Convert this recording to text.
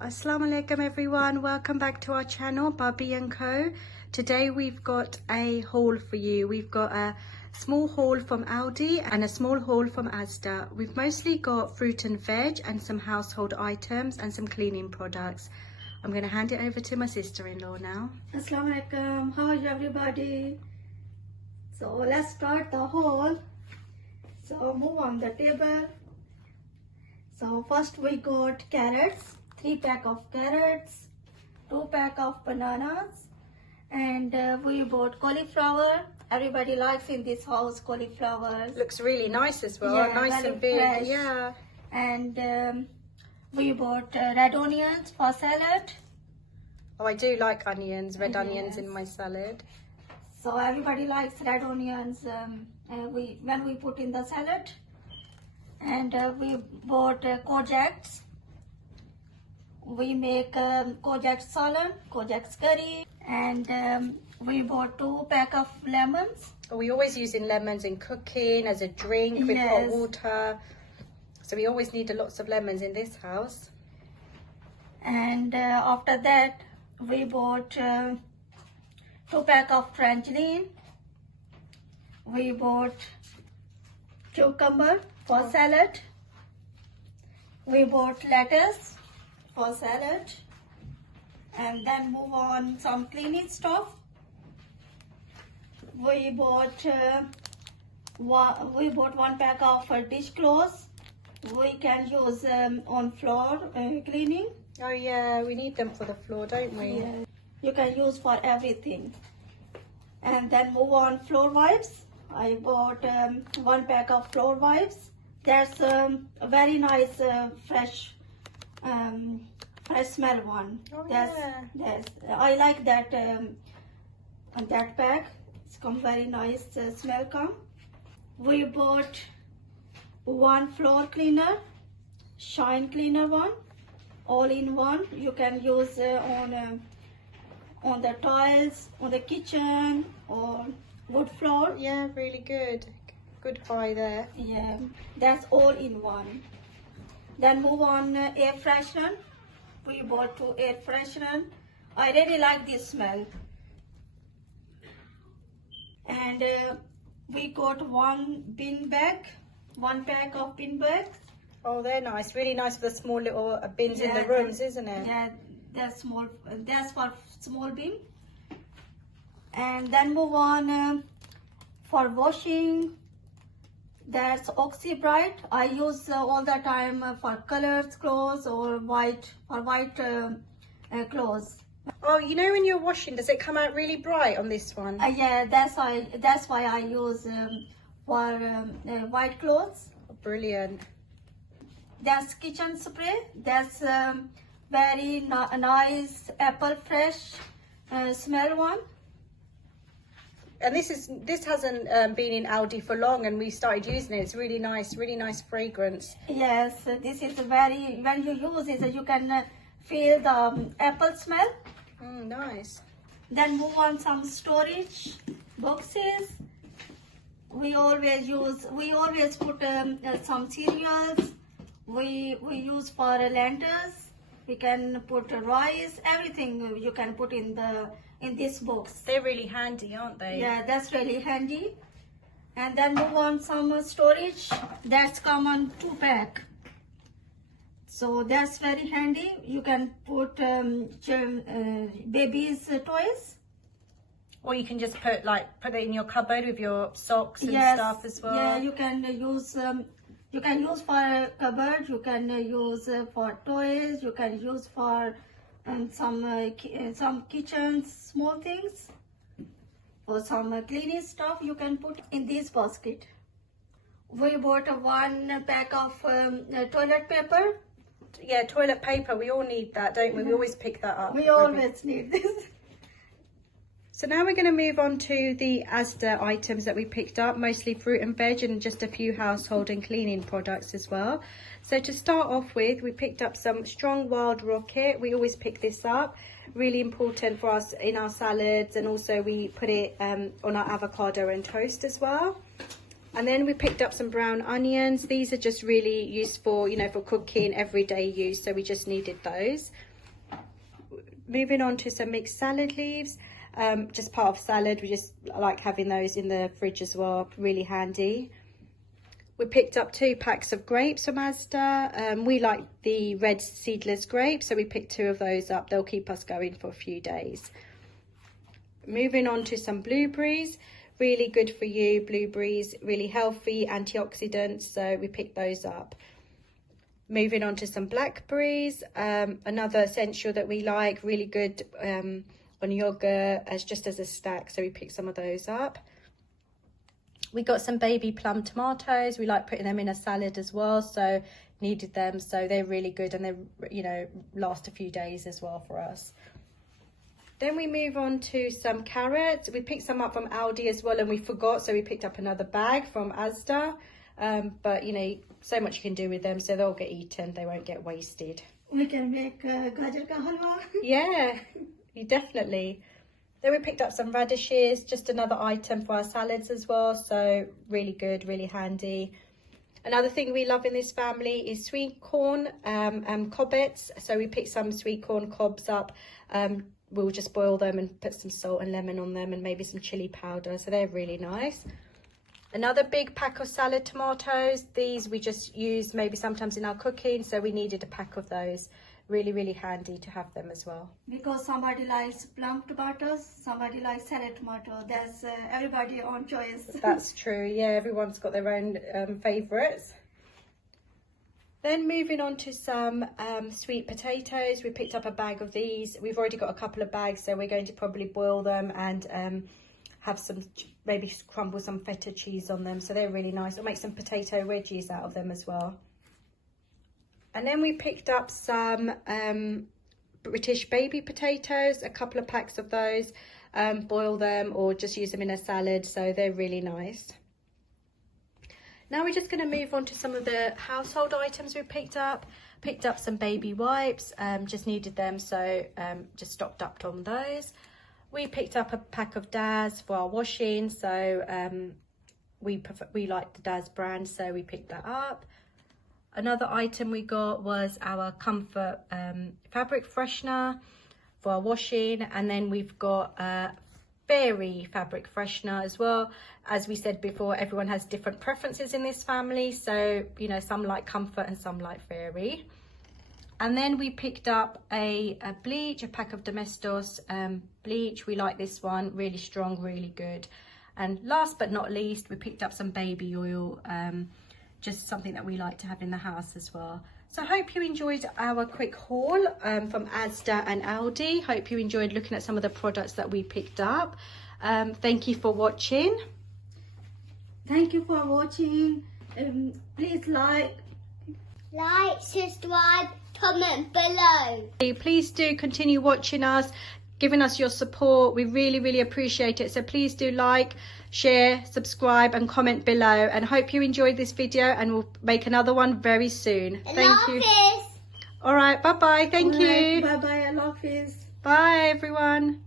Assalamu alaikum everyone, welcome back to our channel Bubby & Co. Today we've got a haul for you. We've got a small haul from ALDI and a small haul from ASDA. We've mostly got fruit and veg and some household items and some cleaning products. I'm going to hand it over to my sister-in-law now. Assalamu alaikum, how are you everybody? So let's start the haul. So move on the table. So first we got carrots, 3 pack of carrots, 2 pack of bananas, and we bought cauliflower. Everybody likes in this house cauliflower. Looks really nice as well, Yeah, nice and big. fresh. Yeah. And we bought red onions for salad. Oh, I do like onions, red onions Yes. in my salad. So everybody likes red onions when we put in the salad. And we bought Kojak's. We make Kojak's salad, Kojak's curry, and we bought 2 pack of lemons. We always using lemons in cooking, as a drink with hot Yes. water. So we always need lots of lemons in this house. And after that, we bought 2 pack of frangelin. We bought cucumber for salad. We bought lettuce for salad. And then move on some cleaning stuff. We bought 1 pack of dish cloths. We can use on floor cleaning. Oh yeah, we need them for the floor, don't we? Yeah. You can use for everything. And then move on floor wipes. I bought 1 pack of floor wipes. That's a very nice fresh smell one. Oh, that's I like that that pack. It's come very nice smell come. We bought 1 floor cleaner, shine cleaner one, all in one. You can use on the tiles, on the kitchen, or wood floor. Yeah, really good. Good buy there. Yeah, that's all in one. Then move on air freshener. We bought 2 air freshener. I really like this smell. And we got 1 bin bag, 1 pack of bin bags. Oh, they're nice. Really nice for the small little bins in the Yeah, rooms, isn't it? Yeah, that's small. That's for small bin. And then move on for washing. That's Oxy Bright. I use all the time for colored clothes or white clothes. Oh, you know when you're washing, does it come out really bright on this one? Yeah, that's why I use for white clothes. Oh, brilliant. That's kitchen spray. That's very nice apple fresh smell one. And this hasn't been in Aldi for long, and we started using it. It's really nice fragrance. Yes, this is very, when you use it, you can feel the apple smell. Nice. Then move on some storage boxes. We always put some cereals. We use for lentils. We can put rice, everything you can put in this box. They're really handy, aren't they? Yeah, that's really handy. And then move on some storage. That's come on 2 pack. So that's very handy. You can put baby's toys. Or you can just put it in your cupboard with your socks and stuff as well. Yeah, you can use for cupboard. You can use for toys. You can use for some kitchen small things, or some cleaning stuff. You can put in this basket. We bought 1 pack of toilet paper. Yeah, toilet paper. We all need that, don't we? We always pick that up. We always need this. So now we're going to move on to the ASDA items that we picked up, mostly fruit and veg and just a few household and cleaning products as well. So to start off with, we picked up some strong wild rocket. We always pick this up. Really important for us in our salads, and also we put it on our avocado and toast as well. And then we picked up some brown onions. These are just really useful, you know, for cooking, everyday use. So we just needed those. Moving on to some mixed salad leaves. Just part of salad. We just like having those in the fridge as well. Really handy. We picked up 2 packs of grapes from ASDA. We like the red seedless grapes, so we picked 2 of those up. They'll keep us going for a few days. Moving on to some blueberries. Really good for you, blueberries, really healthy, antioxidants, so we picked those up. Moving on to some blackberries, another essential that we like, really good on yogurt just as a snack, so we picked some of those up. We got some baby plum tomatoes. We like putting them in a salad as well, so needed them, so they're really good, and they, you know, last a few days as well for us. Then we move on to some carrots. We picked some up from ALDI as well, and we forgot, so we picked up another bag from ASDA. But you know, so much you can do with them, so they'll get eaten, they won't get wasted. We can make gajar ka halwa. Yeah, you definitely. Then we picked up some radishes, just another item for our salads as well, so really good, really handy. Another thing we love in this family is sweet corn and cobbets, so we picked some sweet corn cobs up. We'll just boil them and put some salt and lemon on them and maybe some chili powder, so they're really nice. Another big pack of salad tomatoes. These we just use maybe sometimes in our cooking, so we needed a pack of those. Really, really handy to have them as well. Because somebody likes plum tomatoes, somebody likes salad tomato. That's everybody own choice. That's true, yeah, everyone's got their own favourites. Then moving on to some sweet potatoes. We picked up a bag of these. We've already got a couple of bags, so we're going to probably boil them and have some, maybe crumble some feta cheese on them. So they're really nice. We'll make some potato wedges out of them as well. And then we picked up some British baby potatoes, a couple of packs of those. Boil them or just use them in a salad. So they're really nice. Now we're just going to move on to some of the household items we picked up. Picked up some baby wipes, just needed them, so just stocked up on those. We picked up a pack of Daz for our washing, so we like the Daz brand, so we picked that up. Another item we got was our Comfort fabric freshener for our washing, and then we've got Fairy fabric freshener as well. As we said before, everyone has different preferences in this family, so you know, some like Comfort and some like Fairy. And then we picked up a bleach, a pack of Domestos bleach. We like this one, really strong, really good. And last but not least, we picked up some baby oil, just something that we like to have in the house as well. So I hope you enjoyed our quick haul from ASDA and ALDI. Hope you enjoyed looking at some of the products that we picked up. Thank you for watching. Thank you for watching. Please like, subscribe, comment below. Please do continue watching us, giving us your support. We really, really appreciate it. So please do like, share, subscribe and comment below, and hope you enjoyed this video, and we'll make another one very soon. Thank you. All right, bye-bye. Thank you. Bye-bye. I love you. Bye, everyone.